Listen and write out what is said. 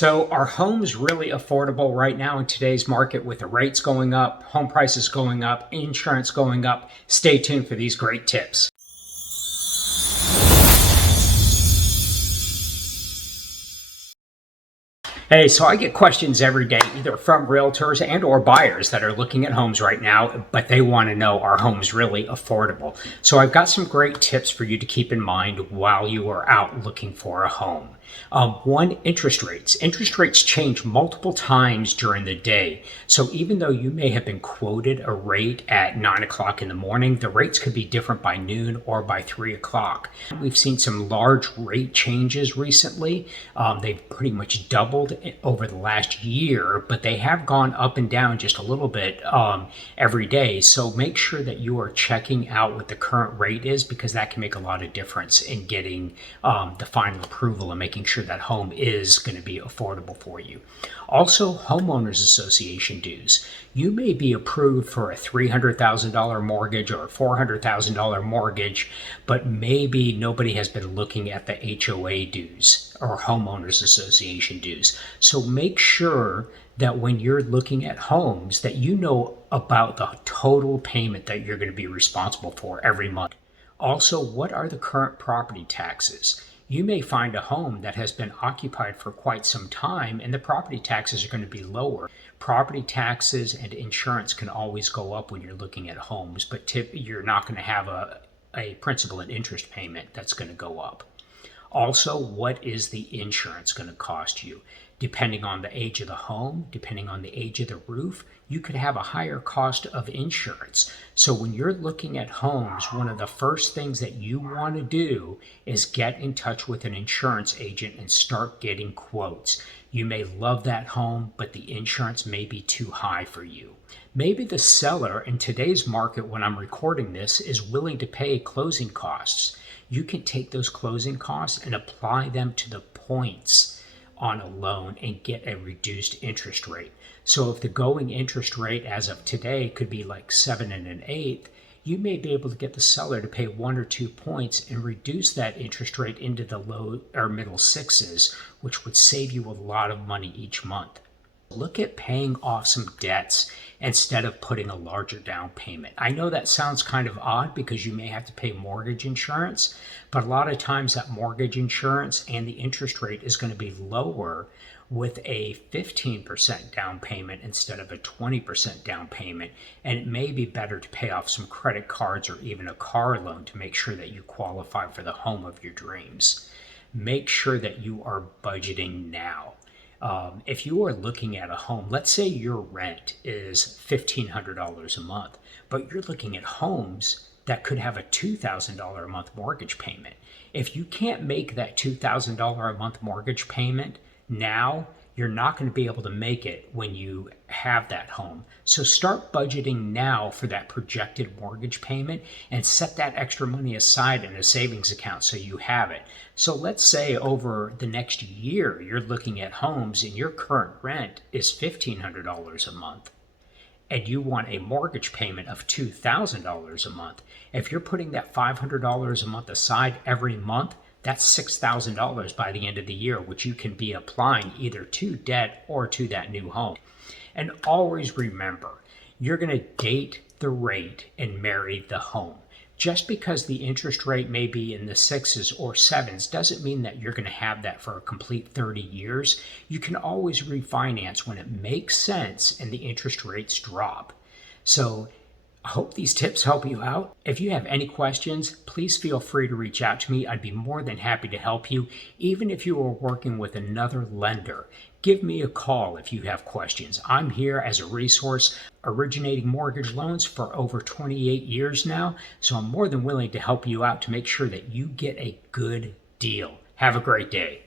So are homes really affordable right now in today's market with the rates going up, home prices going up, insurance going up? Stay tuned for these great tips. Hey, so I get questions every day, either from realtors and or buyers that are looking at homes right now, but they want to know, are homes really affordable? So I've got some great tips for you to keep in mind while you are out looking for a home. One, interest rates. Interest rates change multiple times during the day. So even though you may have been quoted a rate at 9 o'clock in the morning, the rates could be different by noon or by 3 o'clock. We've seen some large rate changes recently. They've pretty much doubled over the last year, but they have gone up and down just a little bit every day. So make sure that you are checking out what the current rate is, because that can make a lot of difference in getting the final approval and making sure that home is going to be affordable for you. Also, homeowners association dues. You may be approved for a $300,000 mortgage or a $400,000 mortgage, but maybe nobody has been looking at the HOA dues or homeowners association dues. So make sure that when you're looking at homes that you know about the total payment that you're going to be responsible for every month. Also, what are the current property taxes? You may find a home that has been occupied for quite some time and the property taxes are going to be lower. Property taxes and insurance can always go up when you're looking at homes, but you're not going to have a principal and interest payment that's going to go up. Also, what is the insurance going to cost you? Depending on the age of the home, depending on the age of the roof, you could have a higher cost of insurance. So when you're looking at homes, one of the first things that you want to do is get in touch with an insurance agent and start getting quotes. You may love that home, but the insurance may be too high for you. Maybe the seller in today's market, when I'm recording this, is willing to pay closing costs. You can take those closing costs and apply them to the points on a loan and get a reduced interest rate. So if the going interest rate as of today could be like 7 1/8, you may be able to get the seller to pay 1 or 2 points and reduce that interest rate into the low or middle sixes, which would save you a lot of money each month. Look at paying off some debts instead of putting a larger down payment. I know that sounds kind of odd because you may have to pay mortgage insurance, but a lot of times that mortgage insurance and the interest rate is going to be lower with a 15% down payment instead of a 20% down payment. And it may be better to pay off some credit cards or even a car loan to make sure that you qualify for the home of your dreams. Make sure that you are budgeting now. If you are looking at a home, let's say your rent is $1,500 a month, but you're looking at homes that could have a $2,000 a month mortgage payment. If you can't make that $2,000 a month mortgage payment now, you're not going to be able to make it when you have that home. So start budgeting now for that projected mortgage payment and set that extra money aside in a savings account so you have it. So let's say over the next year, you're looking at homes and your current rent is $1,500 a month and you want a mortgage payment of $2,000 a month. If you're putting that $500 a month aside every month, that's $6,000 by the end of the year, which you can be applying either to debt or to that new home. And always remember, you're going to date the rate and marry the home. Just because the interest rate may be in the 6s or 7s doesn't mean that you're going to have that for a complete 30 years. You can always refinance when it makes sense and the interest rates drop. So I hope these tips help you out. If you have any questions, please feel free to reach out to me. I'd be more than happy to help you, even if you are working with another lender. Give me a call if you have questions. I'm here as a resource, originating mortgage loans for over 28 years now, so I'm more than willing to help you out to make sure that you get a good deal. Have a great day.